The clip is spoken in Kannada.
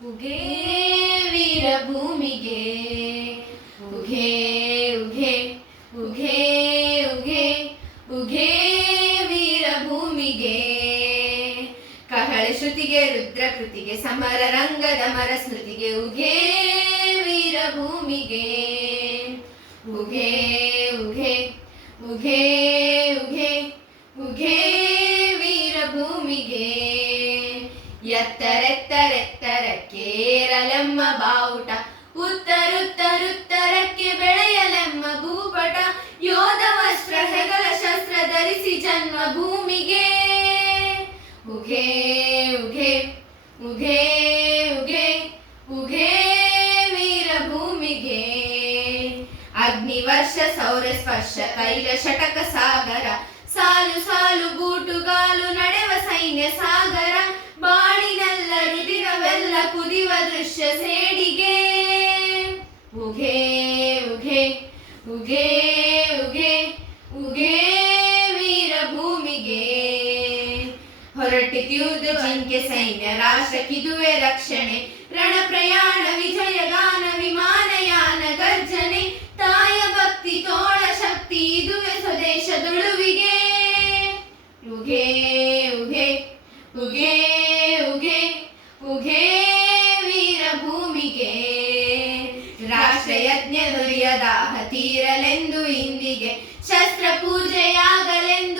ಉಘೇ ವೀರಭೂಮಿಗೆ, ಉಘೇ ಉಘೇ ಉಘೇ ಉಘೇ ಉಘೇ ವೀರಭೂಮಿಗೆ. ಕಹಳೆ ಶ್ರುತಿಗೆ ರುದ್ರಕೃತಿಗೆ ಸಮರ ರಂಗದ ಮರ ಸ್ಮೃತಿಗೆ, ಉಘೇ ವೀರಭೂಮಿಗೆ. ಉಘೇ ಉಘೇ ಉಘೇ ಉಘೇ ಉಘೇ ವೀರಭೂಮಿಗೆ. ಎತ್ತರೆತ್ತರೆತ್ತರಕ್ಕೆ ಏರಲೆಮ್ಮ ಬಾವುಟ, ಉತ್ತರುತ್ತರುತ್ತರಕ್ಕೆ ಬೆಳೆಯಲೆಮ್ಮ ಭೂಪಟ. ಯೋಧ ವಸ್ತ್ರ ಹೆಗಲ ಶಸ್ತ್ರ ಧರಿಸಿ ಜನ್ಮಭೂಮಿಗೆ, ಉಘೇ ಉಘೇ ಉಘೇ ಉಘೇ ಉಘೇ ವೀರಭೂಮಿಗೆ. ಅಗ್ನಿವರ್ಷ ಸೌರ ಸ್ಪರ್ಶ ತೈಲ ಶಟಕ ಸಾಗರ, ಸಾಲು ಸಾಲು ಬೂಟುಗಾಲು ನಡೆವ ಸೈನ್ಯ ಸಾಗರ. ಬಾಳಿನೆಲ್ಲ ರುದಿರವೆಲ್ಲ ಕುದಿವ ದೃಶ್ಯ ಸೇಡಿಗೆ, ಉಘೇ ಉಘೇ ಉಘೇ ಉಘೇ ಉಘೇ ವೀರಭೂಮಿಗೆ. ಹೊರಟಿದ್ಯುದ್ಧ ಜಿಂಕೆ ಸೈನ್ಯ ರಾಷ್ಟ್ರಕ್ಕಿದುವೆ ರಕ್ಷಣೆ, ರಣ ಪ್ರಯಾಣ ವಿಜಯಗಾನ ವಿಮಾನಯಾನ ಗರ್ಜನೆ. ತಾಯ ಭಕ್ತಿ ತೋಳ ಶಕ್ತಿ ಇದುವೆ ಸ್ವದೇಶದುಳುವಿಗೆ, ಉಘೇ ಉಘೇ ಉಘೇ ಉಘೇ ಉಘೇ ವೀರಭೂಮಿಗೆ. ರಾಷ್ಟ್ರಯಜ್ಞ ದುರ್ಯದಾಹ ತೀರಲೆಂದು ಇಂದಿಗೆ, ಶಸ್ತ್ರ ಪೂಜೆಯಾಗಲೆಂದು